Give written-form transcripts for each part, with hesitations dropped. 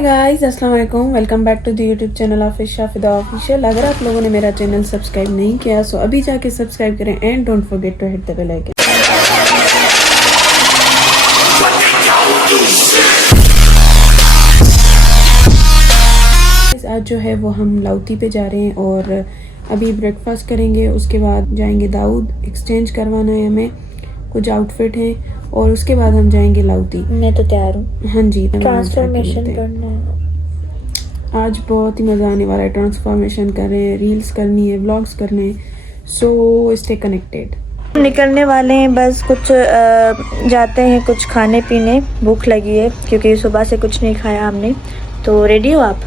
हाय guys, अस्सलाम वालेकुम। Welcome back to the YouTube channel of Shafida official. अगर आप लोगों ने मेरा चैनल सब्सक्राइब नहीं किया सो अभी जाके सब्सक्राइब करें and don't forget to hit the bell icon. आज जो है वो हम लाउती पे जा रहे हैं और अभी ब्रेकफास्ट करेंगे। उसके बाद जाएंगे दाऊद, एक्सचेंज करवाना है हमें, कुछ आउटफिट हैं और उसके बाद हम जाएंगे लाउती। मैं तो तैयार हूँ। हाँ जी, ट्रांसफॉर्मेशन करना है। आज बहुत ही मज़ा आने वाला है। ट्रांसफॉर्मेशन कर रहे हैं, रील्स करनी है, व्लॉग्स करने हैं, सो स्टे कनेक्टेड। निकलने वाले हैं, बस कुछ जाते हैं कुछ खाने पीने, भूख लगी है क्योंकि सुबह से कुछ नहीं खाया हमने। तो रेडी हो आप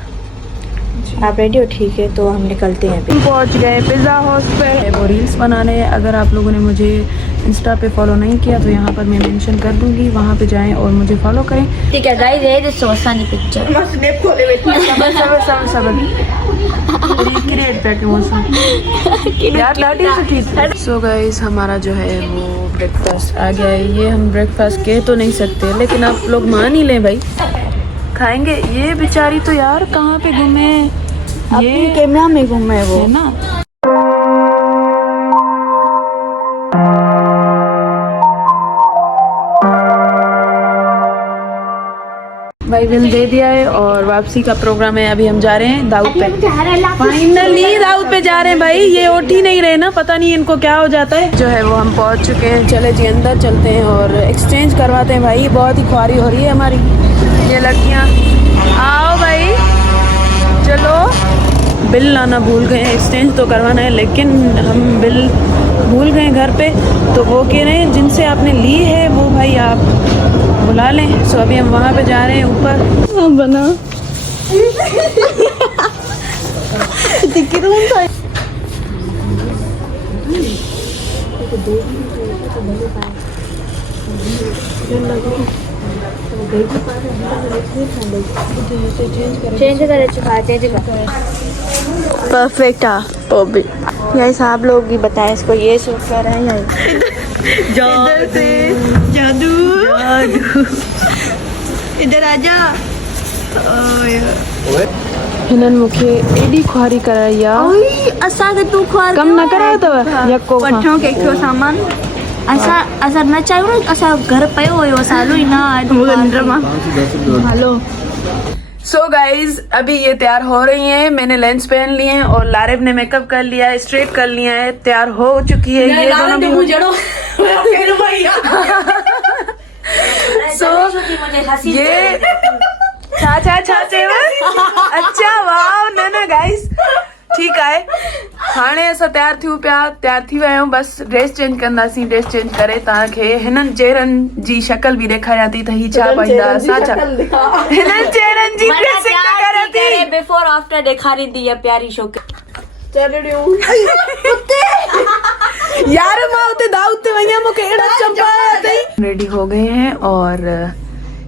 रेडी हो? ठीक है, तो हम निकलते हैं। अभी पहुंच गए पिज़्ज़ा हाउस पे। वो रील्स बनाने हैं। अगर आप लोगों ने मुझे इंस्टा पे फॉलो नहीं किया तो यहाँ पर मैं मेंशन कर दूंगी, वहाँ पे जाएं और मुझे फॉलो करें। ठीक है गाइस, ये सोसानी पिक्चर सो गाइस, हमारा जो है वो ब्रेकफास्ट आ गया है। ये हम ब्रेकफास्ट कह तो नहीं सकते, लेकिन आप लोग मान ही लें भाई, खाएंगे। ये बेचारी तो यार कहाँ पे घूमे, ये कैमरा में घूमे वो है ना। भाई बिल दे दिया है और वापसी का प्रोग्राम है। अभी हम जा रहे हैं दाऊद पे, फाइनली दाऊद पे जा रहे हैं भाई। ये उठ ही नहीं रहे ना, पता नहीं इनको क्या हो जाता है। जो है वो हम पहुंच चुके हैं। चले जी अंदर चलते हैं और एक्सचेंज करवाते हैं। भाई बहुत ही ख्वारी हो रही है हमारी, ये लड़कियां। आओ भाई चलो। बिल लाना भूल गए, एक्सचेंज तो करवाना है लेकिन हम बिल भूल गए घर पे। तो वो कह रहे हैं जिनसे आपने ली है वो भाई आप बुला लें। सो अभी हम वहाँ पे जा रहे हैं ऊपर। बना परफेक्ट। यही साहब लोग ही बताएं इसको, ये शो कह रहे हैं जादू इधर आजा। हिनन मुखे एडी ख्वारी कराया। असा के तू ख्वार कम न करायो तो यको पठो के क्यों सामान असा न चाहिए। असा घर पयो हुयो सालू ही ना हेलो। सो गाइज, अभी ये तैयार हो रही हैं। मैंने लेंस पहन लिए हैं और लारिब ने मेकअप कर लिया है, स्ट्रेट कर लिया है, तैयार हो चुकी है। ये दोनों भी सो ये अच्छा वाह ना गाइस, ठीक है। हाणे असां तैयार थी विया आहियूं। बस ड्रेस चेंज कंदासीं। ड्रेस चेंज करे तव्हांखे हिननि चेहरनि जी शक्ल बि ॾेखारियां थी त ही छा पाईंदा, असां छा। हिननि चेहरनि जी ड्रेसिंग करां थी, बिफोर आफ्टर ॾेखारींदी आहे प्यारी शोक। यार मां उते दाऊद ते वञा, मूंखे अहिड़ा चंपाया अथई। रेडी हो गए हैं और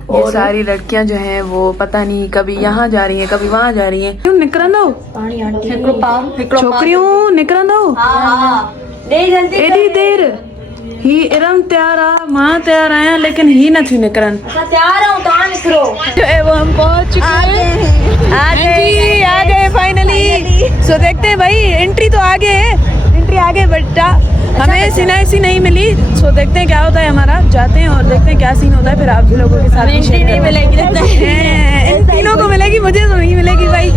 ये सारी लड़कियां जो हैं वो पता नहीं कभी यहाँ जा रही हैं कभी वहाँ जा रही हैं। क्यों निकरंदो छोकरियों निकरंदो एडी देर। ही इरम तैयार आ, मां तैयार आया, लेकिन ही न थी निकरन। वो हम पहुंच चुके हैं, आ गए फाइनली। सो देखते हैं भाई, एंट्री तो आगे है, एंट्री आगे बेटा। हमें सिनाइसी नहीं मिली, सो देखते हैं क्या होता है हमारा। जाते हैं और देखते हैं क्या सीन होता है, फिर आप भी लोगों के साथ एंट्री नहीं मिलेगी। इन तीनों को मिलेगी, मुझे तो नहीं मिलेगी भाई।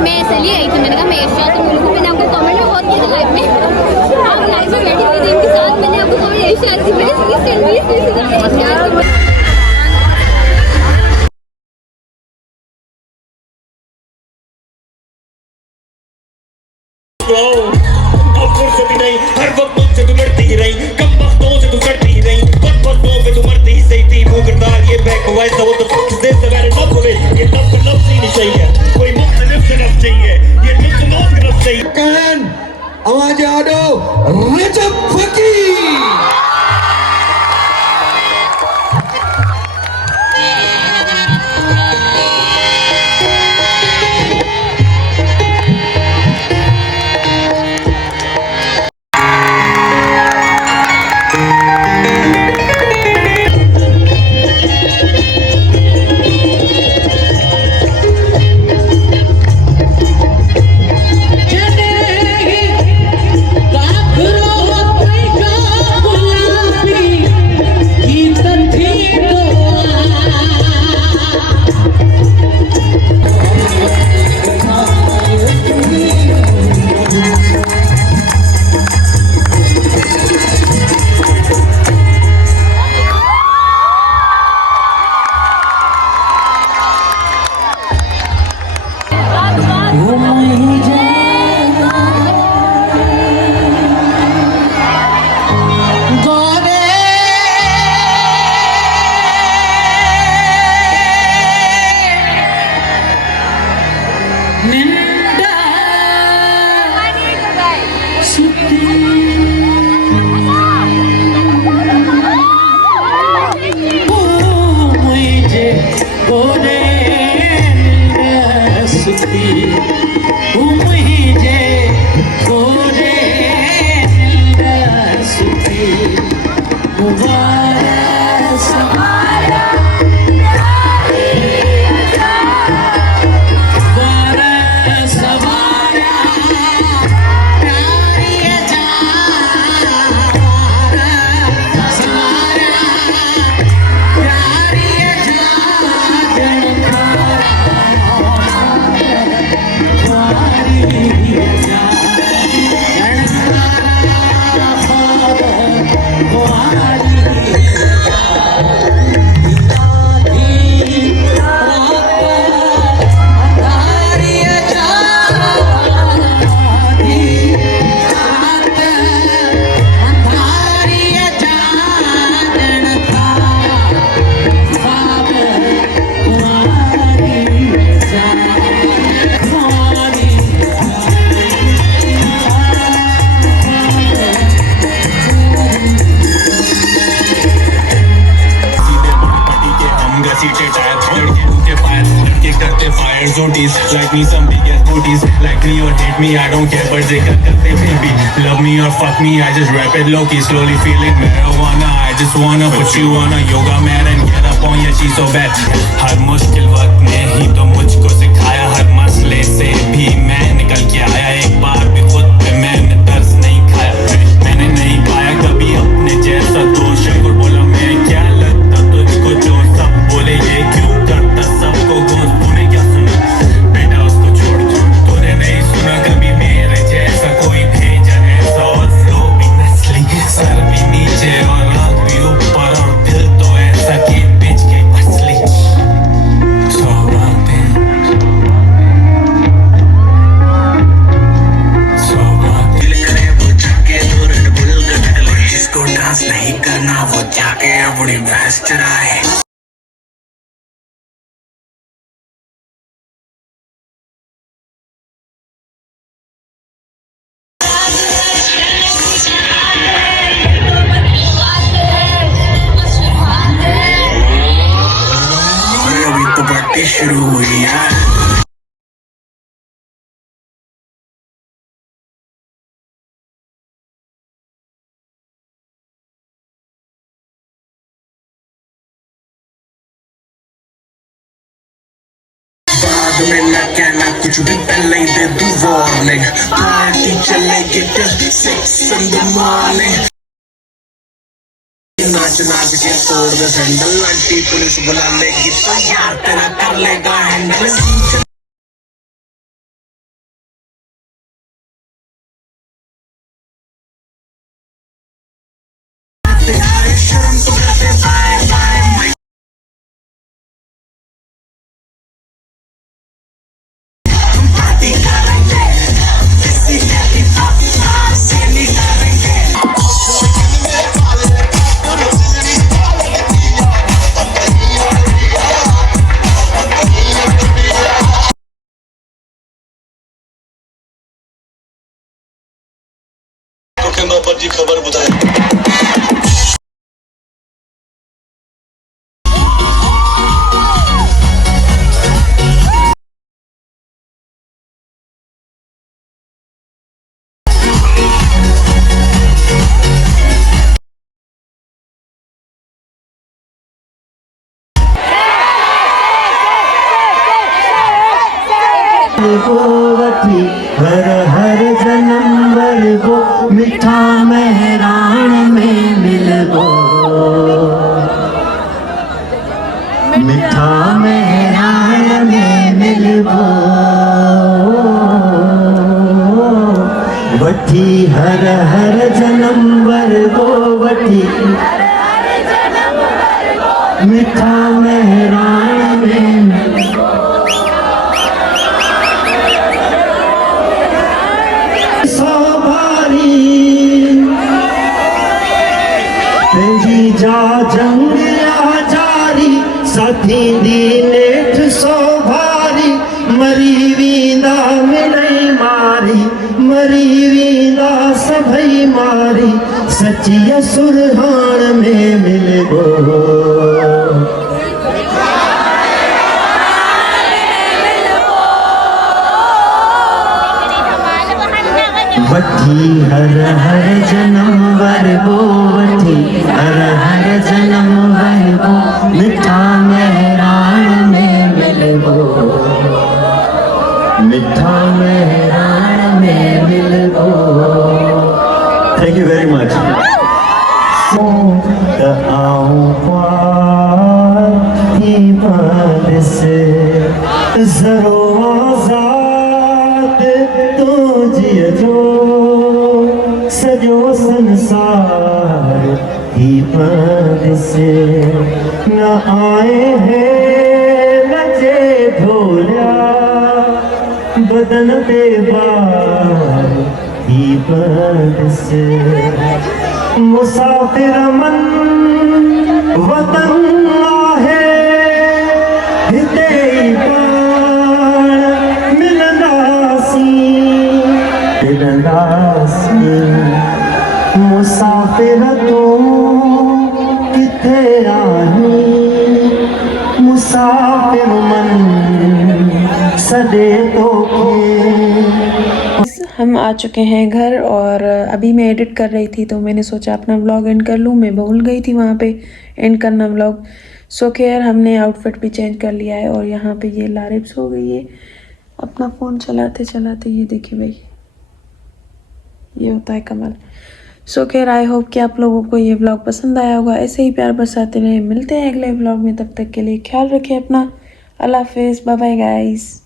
मैं इसलिए आई थी, मैंने कहा मैं एशिया तो मिलूंगी। मैंने आपको कमेंट में बहुत किया लाइव में, आप लाइव में बैठी हुई थी इनके साथ, मैंने आपको कमेंट एशिया थी मैंने हर वक्त मुझसे तू लड़ती ही रही, कम वक्तों से तू करती ही रही, वक्तों पे तू मरती ही सही थी। वो किरदार ये बैक वॉइस वो तो किस देश से मैंने नॉट हुए। Bajado Rajab Fakir. Like me some big ass booties. Like me or hate me, I don't care. But they cut baby. Love me or fuck me, I just rap it low-key. Slowly feeling marijuana. I just wanna put you on a yoga mat and get up on your cheese so bad. हर मुश्किल वक्त ने ही तो मुझको सिखाया. हर मसले से भी मैं निकल के आया. एक बार भी खुद पे मैंने तरस नहीं खाया. मैंने नहीं पाया कभी अपने जैसा दोस्त. और बोला मैं क्या लगता तुझको जो सब बोले ये क्यों करता सबको गोश्त. तूने क्या सुना बेटा उसको छोड़ दो. तूने नहीं सुना कभी मेरे जैसा कोई भेजा ऐसा. और फ्लो भी नस्ली सर भी नीचे और आँख भी ऊपर और दिल तो ऐसा कि बिच गई असली. सौ बातें करे वो जाके तो रेड बुल गटक ले. जिसको डांस नहीं करना वो जाके अपनी भैंस चराए. अभी तो पार्टी शुरू हुई है. बाद में न कहना कुछ भी पहले ही दे दूं वार्निंग. पार्टी चलेगी till 6 in the morning. नाच नाच के तोड़ दे सैंडल. आंटी पुलिस बुला लेगी तो यार तेरा कर लेगा हैंडल. की खबर बुधाए। गोवती हर हर जन्म वर्गो मिठा मेहरान में मिलगो मिठा मेहरान में मिलगो वठी हर हर जन्म वर्गो वठी मिठा मेहरान में जा जंगिया जारी साथी दी नेठ सो भारी मरी वींदा मिलई मारी मरी वींदा सभई मारी सची सुरहान में मिलगो वठी हर हर जन्म वर्गो वठी हर हर जन्म वर्गो मिठा मेहरान में मिलगो मिठा मेहरान में मिलगो। Thank you very much. आऊं पार की बात से जरो आजाद तो जियो जो सजो संसार ही पद से न आए हैं नचे ढोलिया बदन पे बार ही पद से मुसाफिर मन वतन आहे हिते पाण मिलंदासी मुसाफिर तू किथे आही मुसाफिर मन सदे तो हम आ चुके हैं घर और अभी मैं एडिट कर रही थी तो मैंने सोचा अपना व्लॉग एंड कर लूँ। मैं भूल गई थी वहाँ पे एंड करना व्लॉग। सो खैर हमने आउटफिट भी चेंज कर लिया है और यहाँ पे ये लारिब्स हो गई है अपना फ़ोन चलाते चलाते। ये देखिए भाई, ये होता है कमाल। सो खैर आई होप कि आप लोगों को ये व्लॉग पसंद आया होगा। ऐसे ही प्यार बरसाते रहे। मिलते हैं अगले व्लॉग में, तब तक के लिए ख्याल रखें अपना। अल्लाह हाफिज़, बाय बाय गाइस।